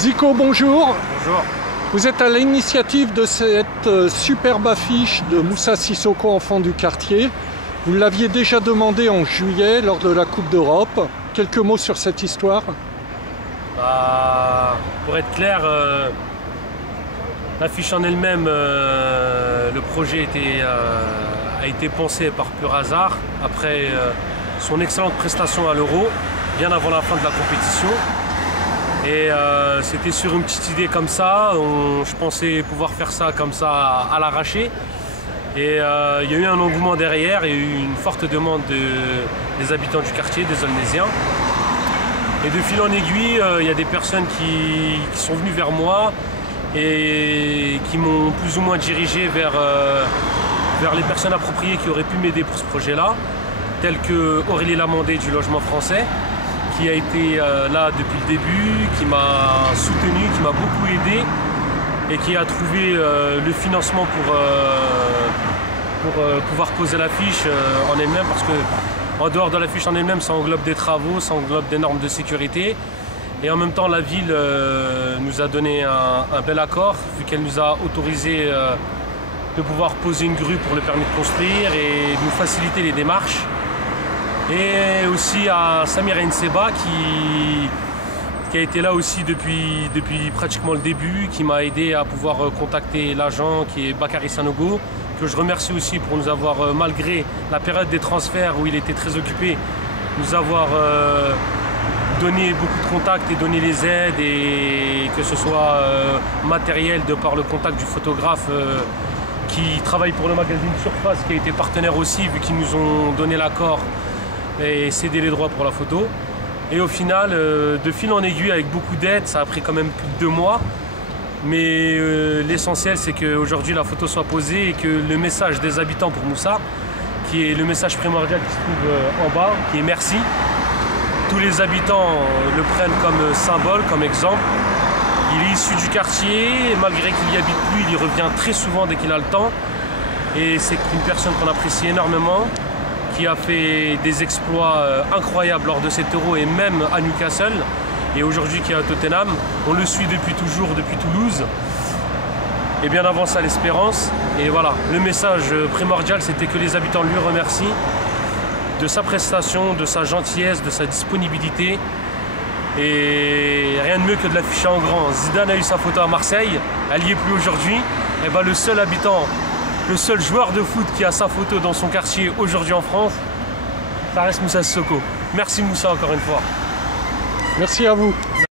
Zico, bonjour. Bonjour. Vous êtes à l'initiative de cette superbe affiche de Moussa Sissoko, enfant du quartier. Vous l'aviez déjà demandé en juillet lors de la Coupe d'Europe. Quelques mots sur cette histoire? Pour être clair, l'affiche en elle-même, le projet a été pensé par pur hasard après son excellente prestation à l'Euro, bien avant la fin de la compétition. Et c'était sur une petite idée comme ça, je pensais pouvoir faire ça comme ça à l'arraché. Et il y a eu un engouement derrière, il y a eu une forte demande des habitants du quartier, des Aulnésiens. Et de fil en aiguille, il y a des personnes qui sont venues vers moi et qui m'ont plus ou moins dirigé vers les personnes appropriées qui auraient pu m'aider pour ce projet-là, telles que Aurélie Lamandé du Logement Français, qui a été là depuis le début, qui m'a soutenu, qui m'a beaucoup aidé et qui a trouvé le financement pour pouvoir poser l'affiche en elle-même, parce que en dehors de l'affiche en elle-même, ça englobe des travaux, ça englobe des normes de sécurité. Et en même temps, la ville nous a donné un bel accord, vu qu'elle nous a autorisé de pouvoir poser une grue pour le permis de construire et nous faciliter les démarches. Et aussi à Samir Nseba qui a été là aussi depuis pratiquement le début, qui m'a aidé à pouvoir contacter l'agent qui est Bakary Sanogo, que je remercie aussi pour nous avoir, malgré la période des transferts où il était très occupé, nous avoir donné beaucoup de contacts et donné les aides, et que ce soit matériel de par le contact du photographe qui travaille pour le magazine Surface, qui a été partenaire aussi, vu qu'ils nous ont donné l'accord et cédé les droits pour la photo. Et au final, de fil en aiguille, avec beaucoup d'aide, ça a pris quand même plus de 2 mois. Mais l'essentiel, c'est qu'aujourd'hui la photo soit posée et que le message des habitants pour Moussa, qui est le message primordial qui se trouve en bas, qui est merci. Tous les habitants le prennent comme symbole, comme exemple. Il est issu du quartier, et malgré qu'il y habite plus, il y revient très souvent dès qu'il a le temps. Et c'est une personne qu'on apprécie énormément, qui a fait des exploits incroyables lors de cet Euro et même à Newcastle. Et aujourd'hui qui est à Tottenham. On le suit depuis toujours, depuis Toulouse. Et bien avant ça, l'Espérance. Et voilà, le message primordial, c'était que les habitants lui remercient de sa prestation, de sa gentillesse, de sa disponibilité. Et rien de mieux que de l'afficher en grand. Zidane a eu sa photo à Marseille, elle n'y est plus aujourd'hui. Et ben le seul habitant, le seul joueur de foot qui a sa photo dans son quartier aujourd'hui en France, ça reste Moussa Sissoko. Merci Moussa encore une fois. Merci à vous.